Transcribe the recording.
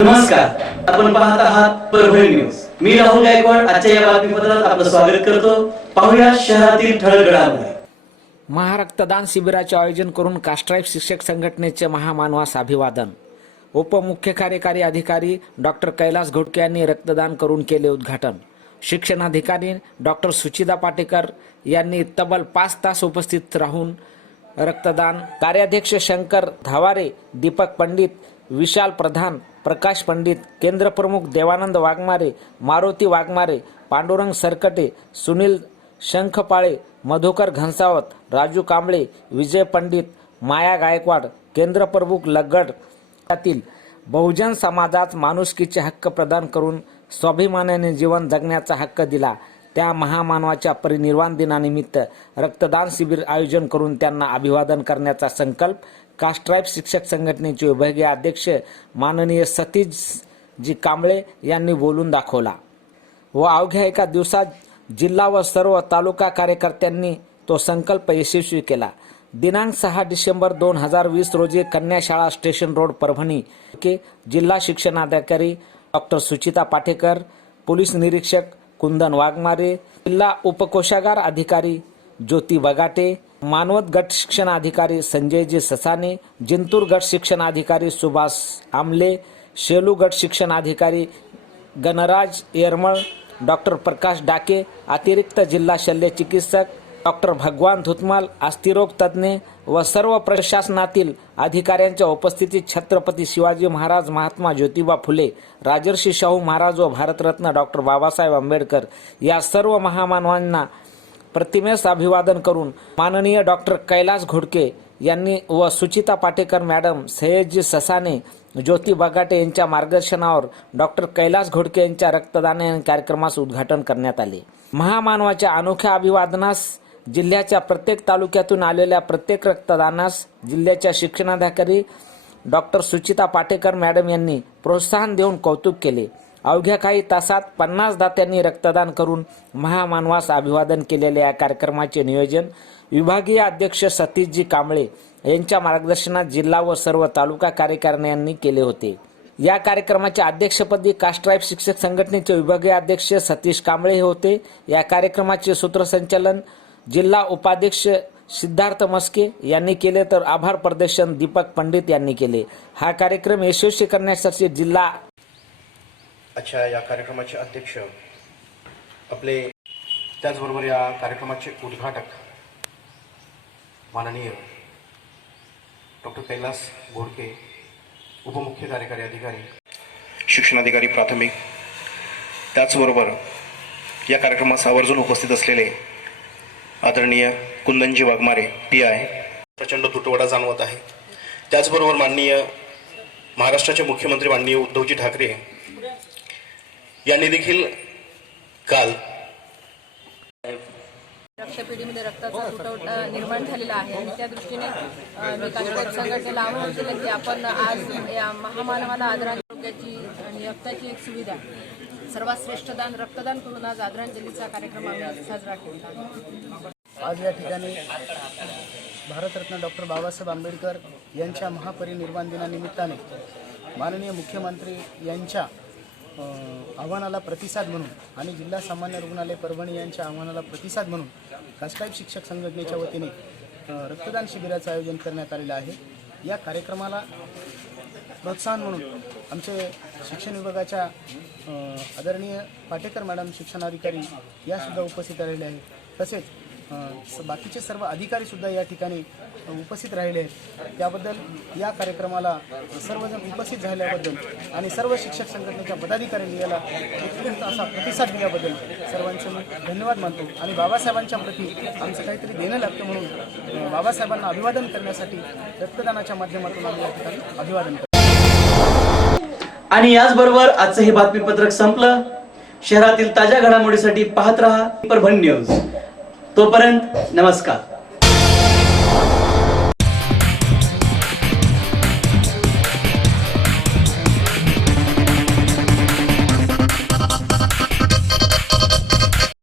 नमस्कार. आपण पाहत आहात परभणी न्यूज. मी राहुल गायकवाड आजच्या या बातमीपत्रात आपलं स्वागत करतो. पाहूया शहरातील ठळक घडामोडी महारक्तदान शिबिराचे आयोजन करून कास्ट्राईब शिक्षक संघटनेचे महामानवास अभिवादन. उपमुख्य कार्यकारी अधिकारी डॉक्टर कैलास घोटके यांनी रक्तदान करून केले उद्घाटन. शिक्षणाधिकारी डॉक्टर सुचिदा पाटेकर यांनी तब्बल पाच तास उपस्थित राहून रक्तदान. कार्याध्यक्ष शंकर धावारे दीपक पंडित विशाल प्रधान प्रकाश पंडित केंद्रप्रमुख देवानंद वाघमारे मारुती वाघमारे पांडुरंग सरकटे सुनील शंखपाळे मधुकर घनसावत राजू कांबळे विजय पंडित माया गायकवाड केंद्रप्रमुख लगड बहुजन समाजात माणुसकीचे हक्क प्रदान करून स्वाभिमानाने जीवन जगण्याचा हक्क दिला. त्या महामानवाच्या परिनिर्वाण दिनानिमित्त रक्तदान शिबिर आयोजन करून त्यांना अभिवादन करण्याचा संकल्प कास्ट्राईब शिक्षक संघटनेचे विभागीय अध्यक्ष माननीय सतीशजी कांबळे यांनी बोलून दाखवला. व अवघ्या एका दिवसात जिल्हा व सर्व तालुका कार्यकर्त्यांनी तो संकल्प यशस्वी केला. दिनांक सहा डिसेंबर दोन हजार वीस रोजी कन्याशाळा स्टेशन रोड परभणी के जिल्हा शिक्षणाधिकारी डॉक्टर सुचिता पाटेकर पोलीस निरीक्षक कुंदन वाघमारे जिल्हा उपकोषागार अधिकारी ज्योती बगाटे मानवत गट शिक्षण अधिकारी संजयजी ससाने जिंतूर गट शिक्षणाधिकारी सुभाष आमले शेलू गट शिक्षणाधिकारी गणराज येरमळ डॉक्टर प्रकाश डाके अतिरिक्त जिल्हा शल्य चिकित्सक डॉक्टर भगवान धुतमाल अस्थिरोग तज्ज्ञ व सर्व प्रशासनातील अधिकाऱ्यांच्या उपस्थितीत छत्रपती शिवाजी महाराज महात्मा ज्योतिबा फुले राजर्षी शाहू महाराज व भारतरत्न डॉक्टर बाबासाहेब आंबेडकर या सर्व महामानवांना प्रतिमेस अभिवादन करून माननीय डॉक्टर कैलास घोडके यांनी व सुचिता पाटेकर मॅडम सय्यदजी ससाने ज्योती बगाटे यांच्या मार्गदर्शनावर डॉक्टर कैलास घोडके यांच्या रक्तदान या कार्यक्रमास उद्घाटन करण्यात आले. महामानवाच्या अनोख्या अभिवादनास जिल्ह्याच्या प्रत्येक तालुक्यातून आलेल्या प्रत्येक रक्तदानास जिल्ह्याच्या शिक्षणाधिकारी डॉक्टर सुचिता पाटेकर मॅडम यांनी प्रोत्साहन देऊन कौतुक केले. अवघ्या काही तासात पन्नास दात्यांनी रक्तदान करून महामानवास अभिवादन केलेल्या या कार्यक्रमाचे नियोजन विभागीय अध्यक्ष सतीशजी कांबळे यांच्या मार्गदर्शनात जिल्हा व सर्व तालुका कार्यकारिण्यांनी केले होते. या कार्यक्रमाच्या अध्यक्षपदी कास्ट्राईब शिक्षक संघटनेचे विभागीय अध्यक्ष सतीश कांबळे हे होते. या कार्यक्रमाचे सूत्रसंचालन जिल्हा उपाध्यक्ष सिद्धार्थ मस्के यांनी केले. तर आभार प्रदर्शन दीपक पंडित यांनी केले. हा कार्यक्रम यशस्वी करण्यासाठी जिल्हा अच्छा या कार्यक्रमाचे अध्यक्ष आपले त्याचबरोबर या कार्यक्रमाचे उद्घाटक माननीय डॉक्टर कैलास घोडके उपमुख्य कार्यकारी अधिकारी शिक्षणाधिकारी प्राथमिक त्याचबरोबर या कार्यक्रमास आवर्जून उपस्थित असलेले आदरणीय कुंदनजी वाघमारे पी आय. प्रचंड तुटवडा जाणवत आहे. त्याचबरोबर माननीय महाराष्ट्राचे मुख्यमंत्री माननीय उद्धवजी ठाकरे यांनी देखील काल रक्तपेढीमध्ये रक्ताचा तुटवडा निर्माण झालेला आहे. आणि त्या दृष्टीने मी संघटनेला आवाहन केलं की आपण आज या महामानवाला आदरांजलीची आणि रक्ताची एक सुविधा सर्वात श्रेष्ठ दान रक्तदान करून आज आदरांजलीचा कार्यक्रम आम्ही साजरा केला आज या ठिकाणी भारतरत्न डॉक्टर बाबासाहेब आंबेडकर यांच्या महापरिनिर्वाण दिनानिमित्ताने माननीय मुख्यमंत्री यांच्या आव्हानाला प्रतिसाद म्हणून आणि जिल्हा सामान्य रुग्णालय परभणी यांच्या आव्हानाला प्रतिसाद म्हणून कास्टाईब शिक्षक संघटनेच्या वतीने रक्तदान शिबिराचं आयोजन करण्यात आलेलं आहे. या कार्यक्रमाला प्रोत्साहन म्हणून आमचे शिक्षण विभागाच्या आदरणीय पाटेकर मॅडम शिक्षणाधिकारी यासुद्धा उपस्थित राहिले आहेत. तसेच बाकीचे सर्व अधिकारी सुद्धा या ठिकाणी उपस्थित राहिले आहेत. त्याबद्दल या कार्यक्रमाला सर्वजण उपस्थित झाल्याबद्दल आणि सर्व शिक्षक संघटनेच्या पदाधिकाऱ्यांनी याला उत्कृष्ट असा प्रतिसाद दिल्याबद्दल सर्वांचे मी धन्यवाद मानतो. आणि बाबासाहेबांच्या प्रती आमचं काहीतरी देणं लागतं म्हणून बाबासाहेबांना अभिवादन करण्यासाठी रक्तदानाच्या माध्यमातून आम्ही या ठिकाणी अभिवादन करतो. आणि याचबरोबर आजचं हे बातमीपत्रक संपलं. शहरातील ताज्या घडामोडीसाठी पाहत रहा परभणी न्यूज. तोपर्यंत नमस्कार.